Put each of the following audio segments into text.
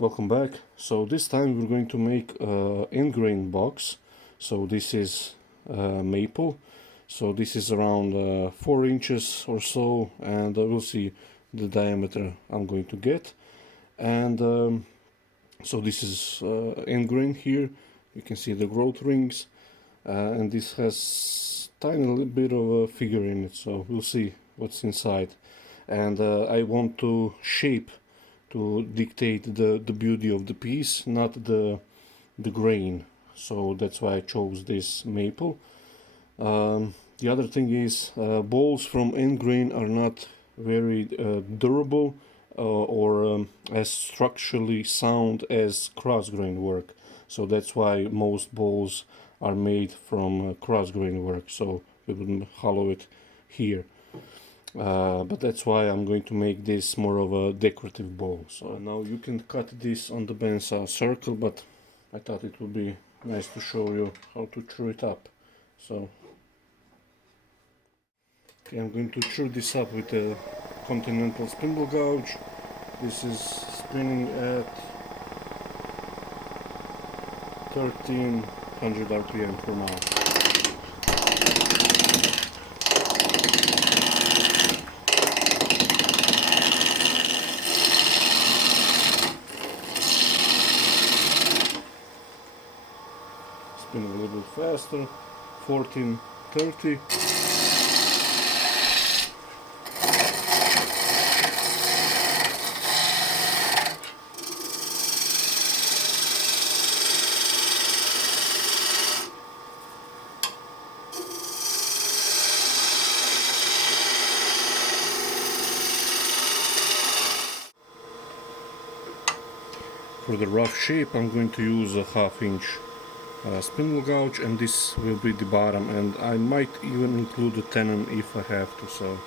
Welcome back. So this time we're going to make a end grain box. So this is maple. So this is around 4 inches or so, and we'll see the diameter I'm going to get. And so this is end grain here. You can see the growth rings, and this has tiny little bit of a figure in it. So we'll see what's inside. And I want to shape to dictate the beauty of the piece, not the grain. So that's why I chose this maple. The other thing is bowls from end grain are not very durable or as structurally sound as cross grain work. So that's why most bowls are made from cross grain work. So we wouldn't hollow it here. But that's why I'm going to make this more of a decorative bowl. So now you can cut this on the bandsaw circle, but I thought it would be nice to show you how to chew it up. So okay, I'm going to chew this up with a continental spindle gouge. This is spinning at 1300 RPM for now. Spin a little bit faster, 1430. For the rough shape, I'm going to use a 1/2 inch spindle gouge, and this will be the bottom, and I might even include a tenon if I have to. So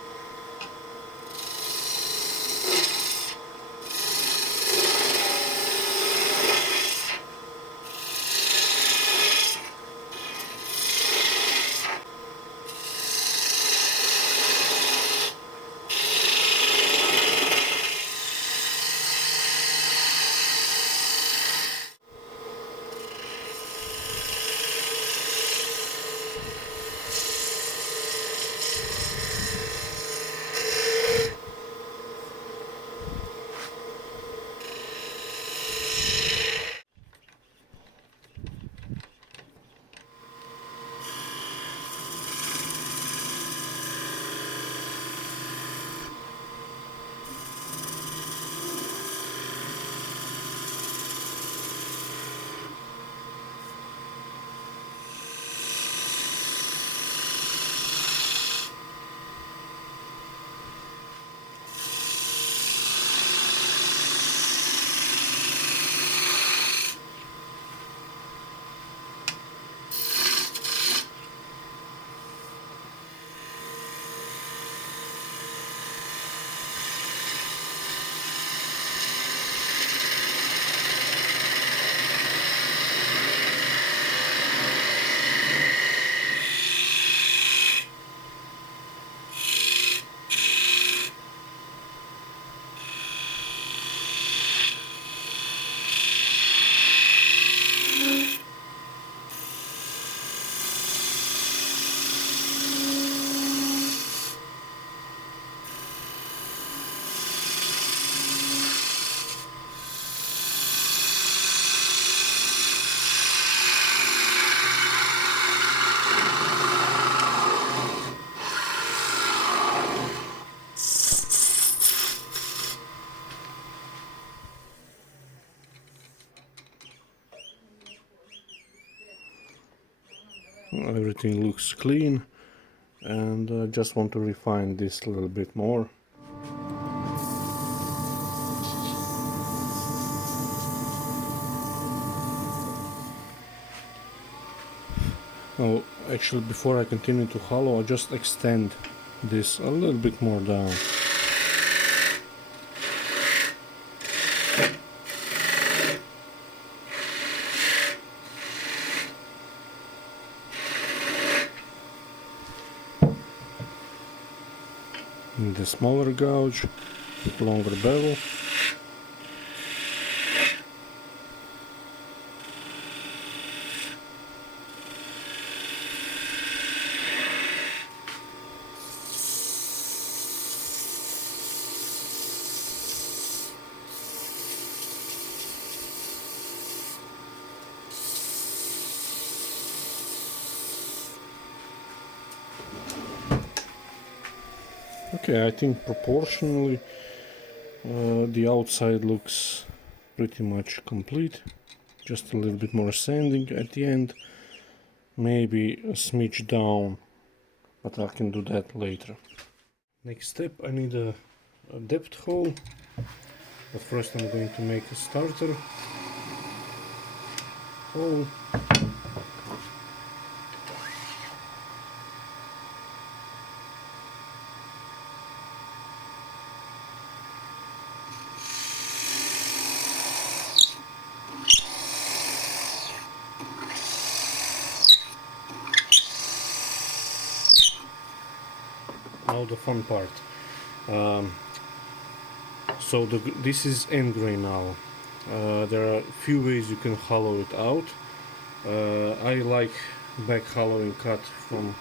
everything looks clean, and I just want to refine this a little bit more. Now, actually, before I continue to hollow, I'll just extend this a little bit more down. The smaller gouge with longer bevel. Okay, I think proportionally the outside looks pretty much complete. Just a little bit more sanding at the end, maybe a smidge down, but I can do that later. Next step, I need a depth hole, but first I'm going to make a starter hole. Now the fun part. So this is end grain now. There are a few ways you can hollow it out. I like back hollowing cut from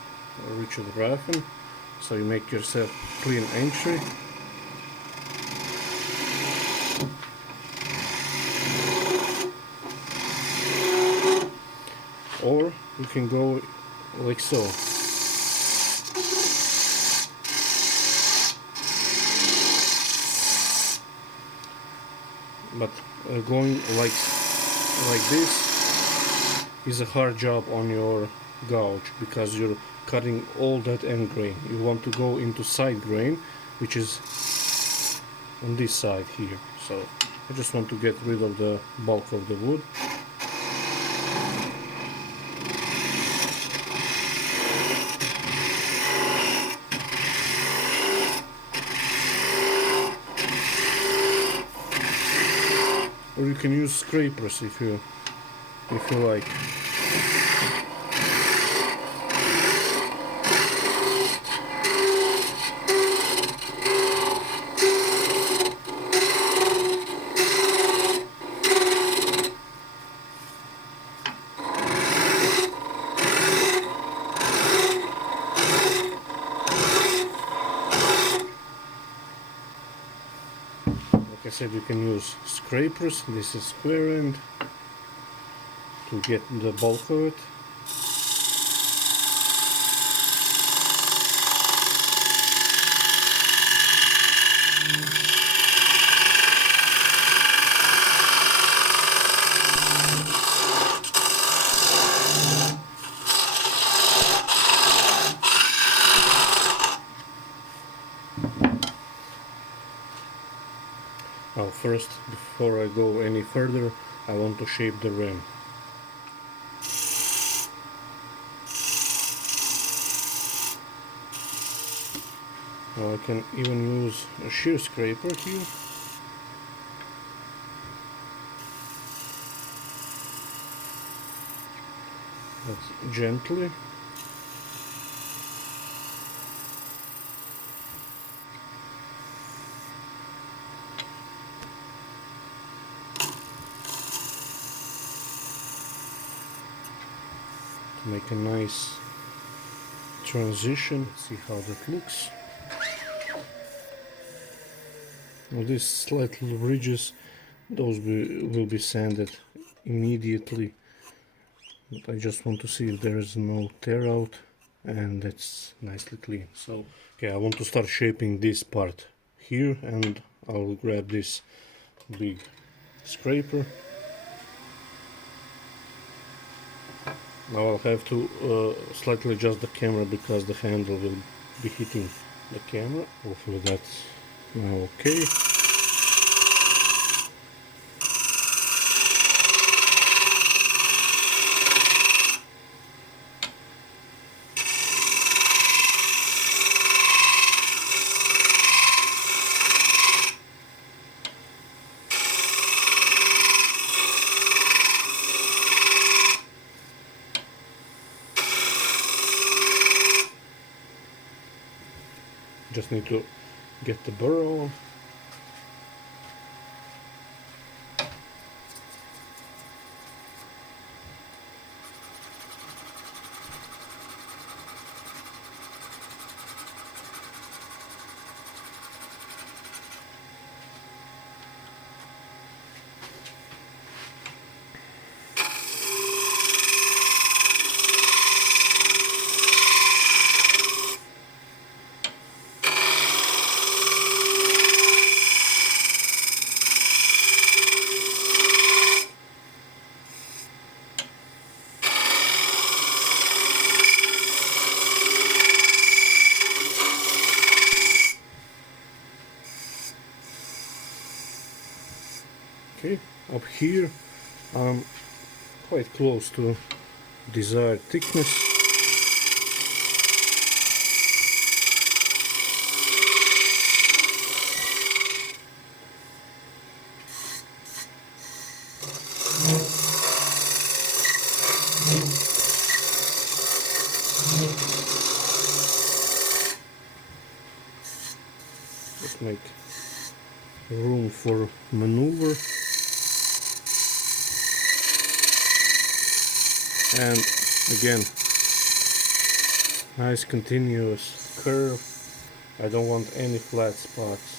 Richard Raffen. So you make yourself clean entry. Or you can go like so. But going like this is a hard job on your gouge, because you're cutting all that end grain. You want to go into side grain, which is on this side here. So I just want to get rid of the bulk of the wood. Or you can use scrapers if you like. Like I said, you can use scrapers. This is square end to get the bulk of it. Now first, before I go any further, I want to shape the rim. Now I can even use a shear scraper here. That's gently. To make a nice transition. Let's see how that looks. Now these slight little ridges, those will be sanded immediately. But I just want to see if there is no tear out, and that's nicely clean. So okay, I want to start shaping this part here, and I'll grab this big scraper. Now I'll have to slightly adjust the camera because the handle will be hitting the camera. Hopefully that's now okay. Just need to get the burr on. up here I'm quite close to desired thickness. Just make room for maneuver. And again, nice continuous curve. I don't want any flat spots.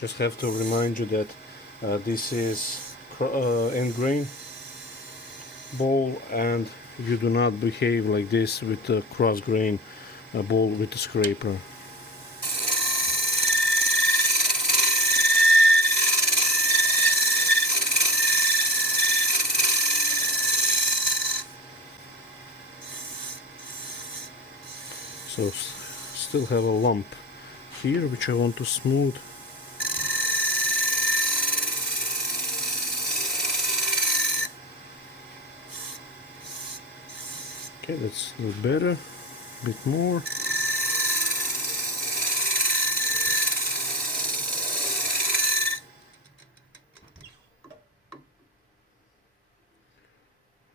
Just have to remind you that this is end grain bowl, and you do not behave like this with a cross grain bowl with a scraper. So still have a lump here which I want to smooth. Okay, that's a little better, a bit more.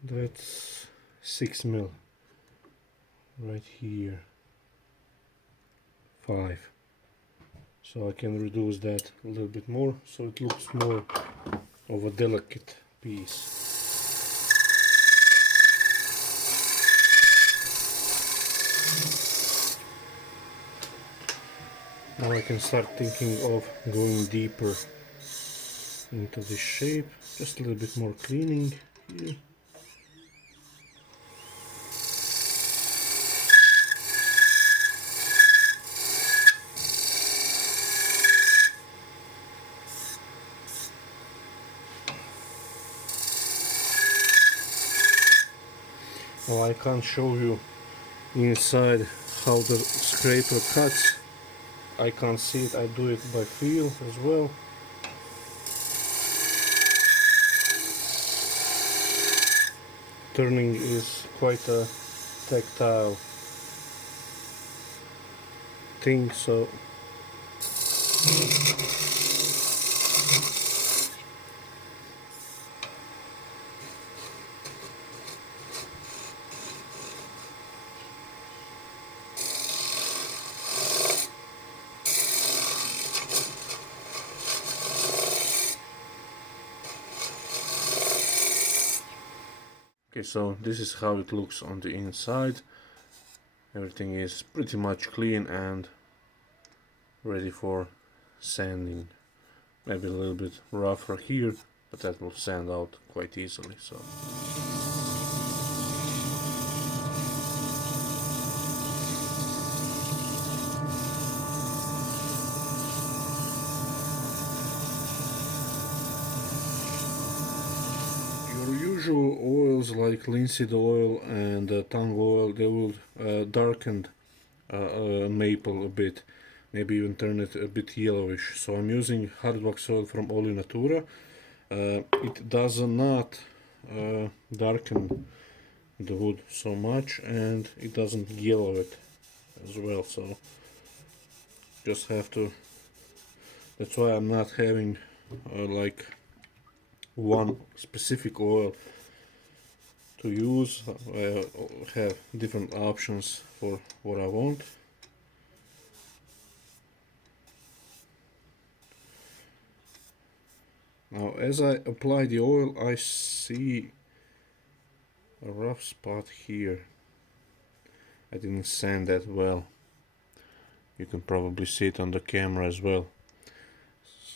That's 6 mil right here, 5. So I can reduce that a little bit more so it looks more of a delicate piece. Now I can start thinking of going deeper into this shape. Just a little bit more cleaning here. Well, I can't show you inside how the scraper cuts. I can't see it, I do it by feel as well. Turning is quite a tactile thing, so okay, so this is how it looks on the inside. Everything is pretty much clean and ready for sanding. Maybe a little bit rougher here, but that will sand out quite easily. So your usual oils like linseed oil and tung oil, they will darken maple a bit, maybe even turn it a bit yellowish. So I'm using hard wax oil from Oli Natura. It does not darken the wood so much, and it doesn't yellow it as well, so just have to, that's why I'm not having like one specific oil to use. I have different options for what I want. Now as I apply the oil, I see a rough spot here. I didn't sand that well. You can probably see it on the camera as well.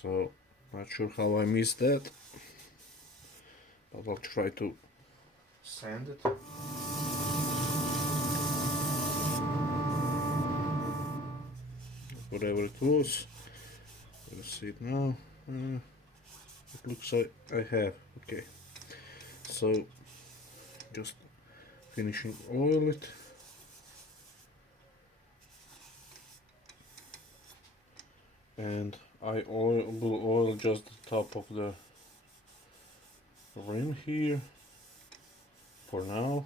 So not sure how I missed that, but I'll try to sand it. Whatever it was, let's see it now. It looks like I have. Okay, so just finishing oil it. And I will oil just the top of the rim here for now.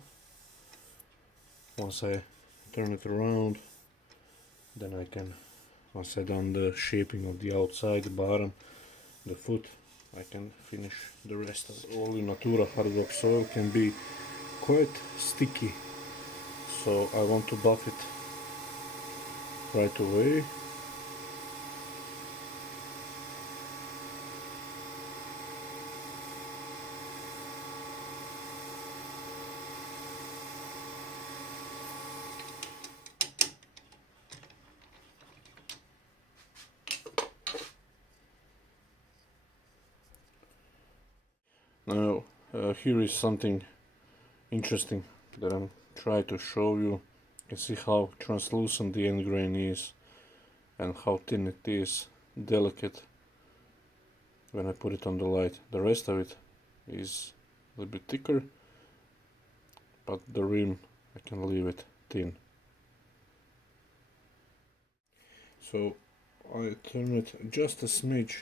Once I turn it around, then I can, once I've done the shaping of the outside, the bottom, the foot, I can finish the rest. All in Natura hard rock soil can be quite sticky, so I want to buff it right away. Now here is something interesting that I'm trying to show you. You can see how translucent the end grain is and how thin it is, delicate when I put it on the light. The rest of it is a little bit thicker, but the rim I can leave it thin. So I turn it just a smidge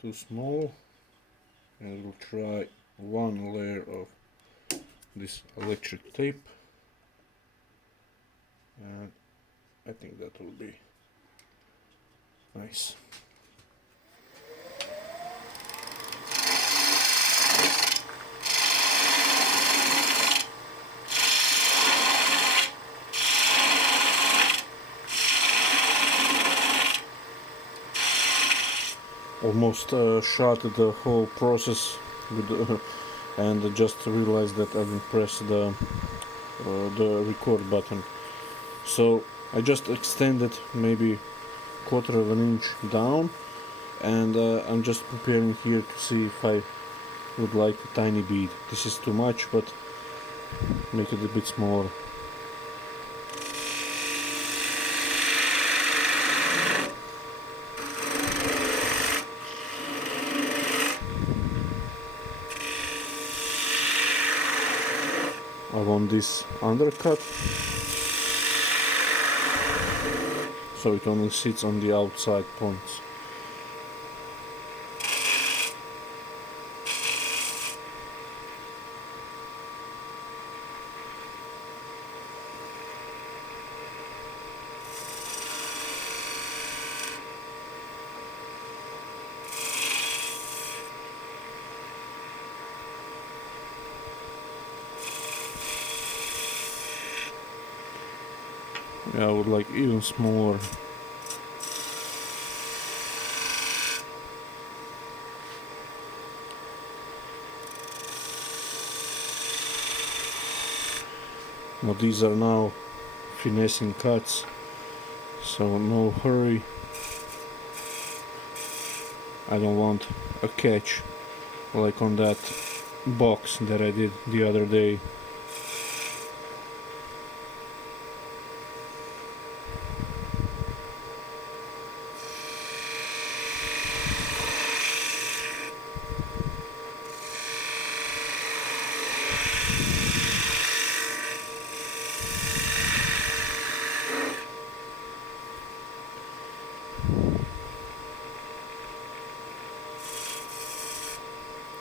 too small, and we'll try one layer of this electric tape, and I think that will be nice. Almost shot the whole process with and just realized that I didn't press the record button. So I just extended maybe 1/4 of an inch down, and I'm just preparing here to see if I would like a tiny bead. This is too much, but make it a bit smaller. I want this undercut, so it only sits on the outside points. Yeah, I would like even smaller. But these are now finessing cuts, so no hurry. I don't want a catch like on that box that I did the other day.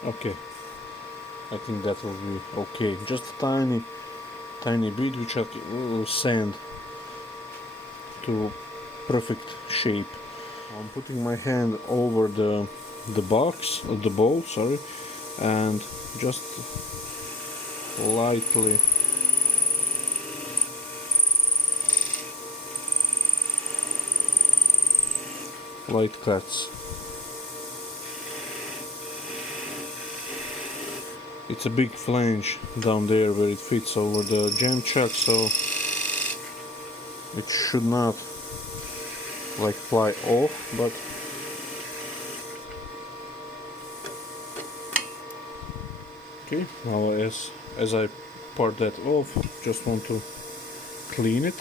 Okay, I think that will be okay. Just a tiny bit which I will sand to perfect shape. I'm putting my hand over the bowl, sorry, and just lightly light cuts. It's a big flange down there where it fits over the jam chuck, so it should not like fly off, but okay. Now as I part that off, just want to clean it.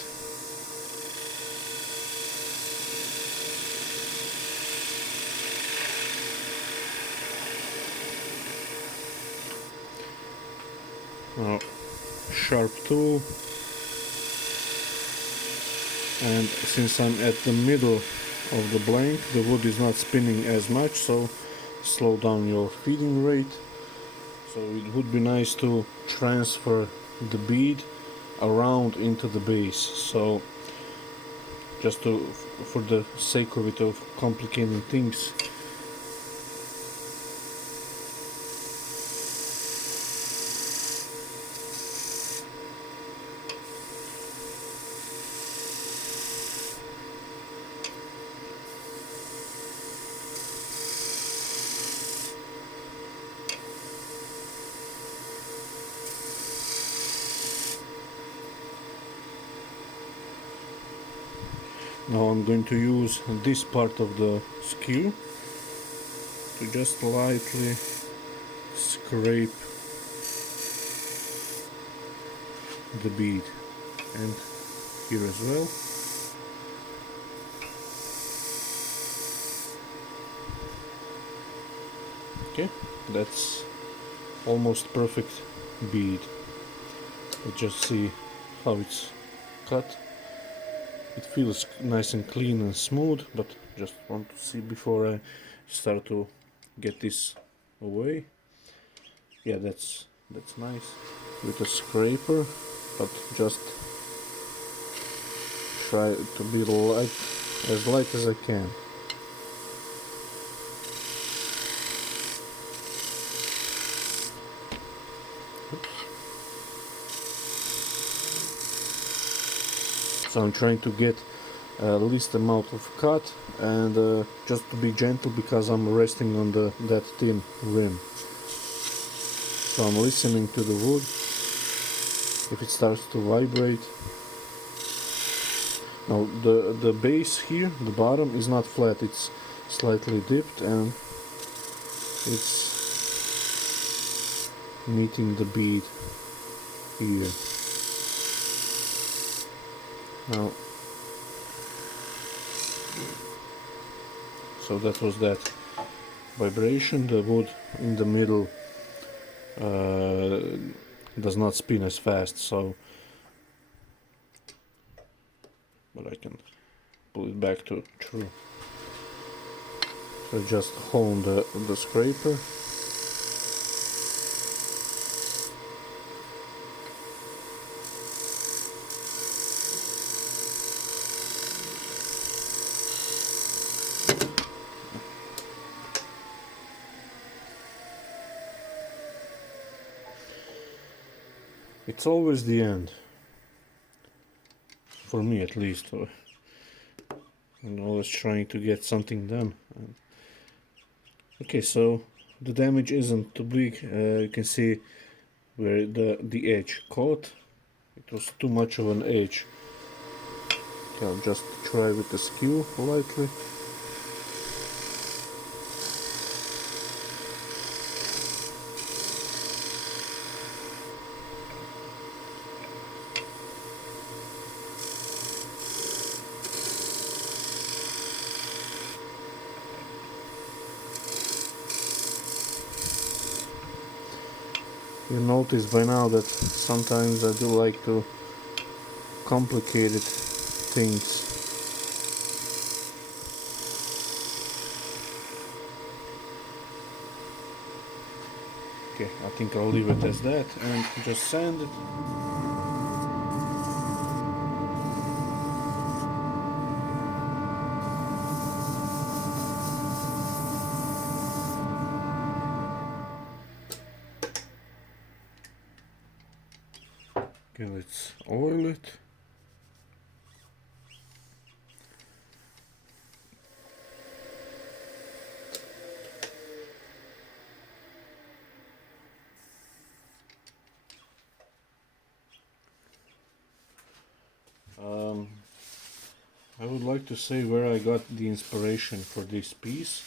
Now sharp tool, and since I'm at the middle of the blank, the wood is not spinning as much, so slow down your feeding rate. So it would be nice to transfer the bead around into the base, so just for the sake of it, of complicating things. Now I'm going to use this part of the skew to just lightly scrape the bead, and here as well. Okay, that's almost perfect bead. Let's just see how it's cut. It feels nice and clean and smooth, but just want to see before I start to get this away. Yeah, that's nice. With a scraper, but just try to be light, as light as I can. So I'm trying to get least amount of cut, and just to be gentle, because I'm resting on that thin rim. So I'm listening to the wood. If it starts to vibrate. Now the base here, the bottom, is not flat, it's slightly dipped, and it's meeting the bead here. Now, so that was that vibration. The wood in the middle does not spin as fast, so but I can pull it back to true. So just hold the scraper. It's always the end, for me at least. I'm always trying to get something done. Okay, so the damage isn't too big. You can see where the edge caught. It was too much of an edge. Okay, I'll just try with the skew lightly. You notice by now that sometimes I do like to complicate things. Okay, I think I'll leave it as that and just sand it. Okay, let's oil it. I would like to say where I got the inspiration for this piece.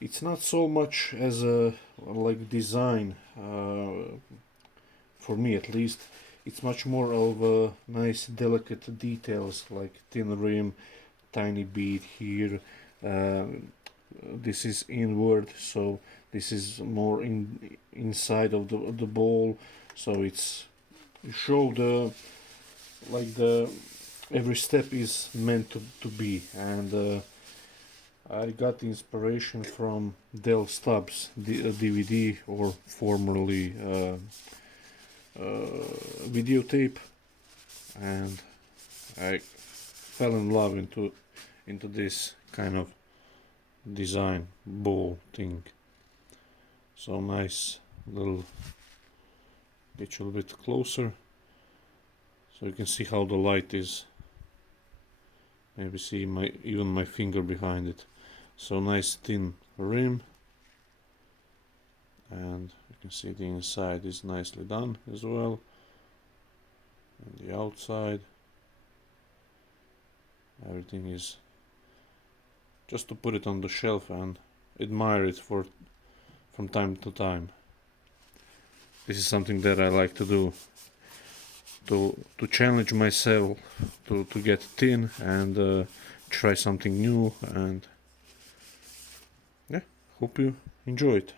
It's not so much as a like design, for me at least. It's much more of nice delicate details like thin rim, tiny bead here, this is inward, so this is more inside of the bowl, so it's show the like the every step is meant to be. And I got inspiration from Stubbs DVD, or formerly videotape, and I fell in love into this kind of design bowl thing. So nice little, get you a little bit closer so you can see how the light is, maybe see even my finger behind it. So nice thin rim, and you can see the inside is nicely done as well, and the outside, everything is just to put it on the shelf and admire it from time to time. This is something that I like to do, to challenge myself to get thin and try something new. And yeah, hope you enjoy it.